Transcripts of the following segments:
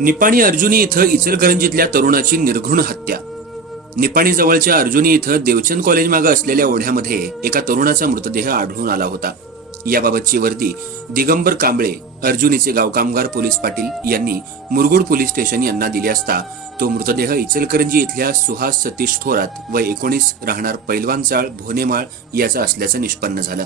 निपाणी अर्जुनी इथं इचलकरंजीतल्या तरुणाची निर्घृण हत्या. निपाणी जवळच्या अर्जुनी इथं देवचंद कॉलेज मागे असलेल्या ओढ्यामध्ये एका तरुणाचा मृतदेह आढळून आला होता. याबाबतची वर्दी दिगंबर कांबळे अर्जुनीचे गाव कामगार पोलीस पाटील यांनी मुरगुड पोलीस स्टेशन यांना दिली असता तो मृतदेह इचलकरंजी इथल्या सुहास सतीश थोरात व एकोणीस राहणार पैलवानचाळ भोनेमाळ याचा असल्याचं निष्पन्न झालं.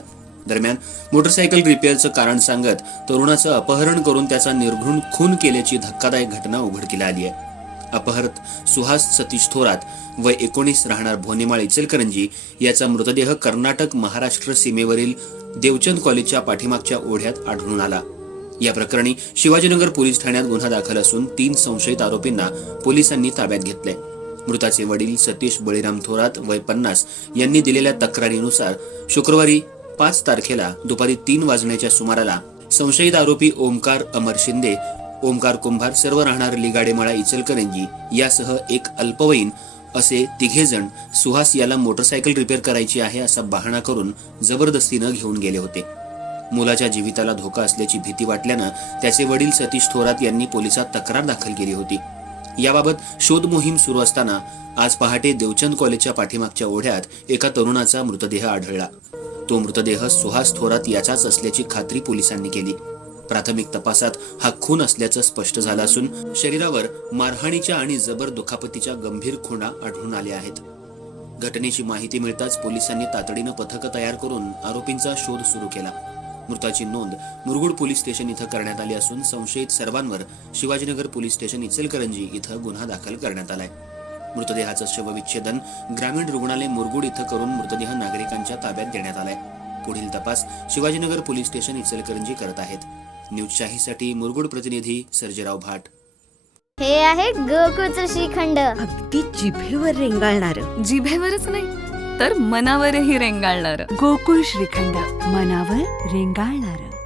दरम्यान मोटरसायकल रिपेअरचं कारण सांगत तरुणाचं अपहरण करून त्याचा निर्घृण खून केल्याची धक्कादायक घटना उघडकीला आली आहे. अपहरत सुहास सतीश थोरात व एकोणीस राहणार भोनेमाळ इचलकरंजी याचा मृतदेह कर्नाटक महाराष्ट्र सीमेवरील देवचंद कॉलेजच्या पाठीमागच्या ओढ्यात आढळून आला. या प्रकरणी शिवाजीनगर पोलीस ठाण्यात गुन्हा दाखल असून तीन संशयित आरोपींना पोलिसांनी ताब्यात घेतले मृताचे वडील सतीश बळीराम थोरात वय पन्नास यांनी दिलेल्या तक्रारीनुसार शुक्रवारी पाच तारखेला दुपारी तीन वाजण्याच्या सुमाराला संशयित आरोपी ओमकार अमर शिंदे ओमकार कुंभार सर्व राहणार लिगाडेमाळा इचलकरंजी यासह एक अल्पवयीन असे तिघे जण सुहास याला मोटरसायकल रिपेअर करायची आहे असा बहाणा करून जबरदस्तीनं घेऊन गेले होते. मुलाच्या जीविताला धोका असल्याची भीती वाटल्यानं त्याचे वडील सतीश थोरात यांनी पोलिसात तक्रार दाखल केली होती. याबाबत शोध मोहीम सुरू असताना आज पहाटे देवचंद कॉलेजच्या पाठीमागच्या ओढ्यात एका तरुणाचा मृतदेह आढळला. तो मृतदेह सुहास थोरात याचाच असल्याची खात्री पोलिसांनी केली. प्राथमिक तपासात हा खून असल्याचं स्पष्ट झालं असून शरीरावर मारहाणीच्या आणि जबर दुखापतीच्या गंभीर खुणा आढळून आल्या आहेत. घटनेची माहिती मिळताच पोलिसांनी तातडीनं पथकं तयार करून आरोपींचा शोध सुरू केला. मृताची नोंद मुरगुड पोलीस स्टेशन इथं करण्यात आली असून संशयित सर्वांवर शिवाजीनगर पोलीस स्टेशन इचलकरंजी इथं गुन्हा दाखल करण्यात आलाय. मृतदेहाचं शवविच्छेदन ग्रामीण रुग्णालय मुरगुड इथं करून मृतदेह नागरिकांच्या ताब्यात देण्यात आलाय. पुढील तपास शिवाजीनगर पोलीस स्टेशन इचलकरंजी करत आहेत. न्यूज शाहीसाठी मुरगुड प्रतिनिधी सर्जेराव भाट. हे आहे गोकुळचं श्रीखंड. अगदी जिभेवर रेंगाळणार. जिभेवरच नाही तर मनावरही रेंगाळणार. गोकुळ श्रीखंड मनावर रेंगाळणार.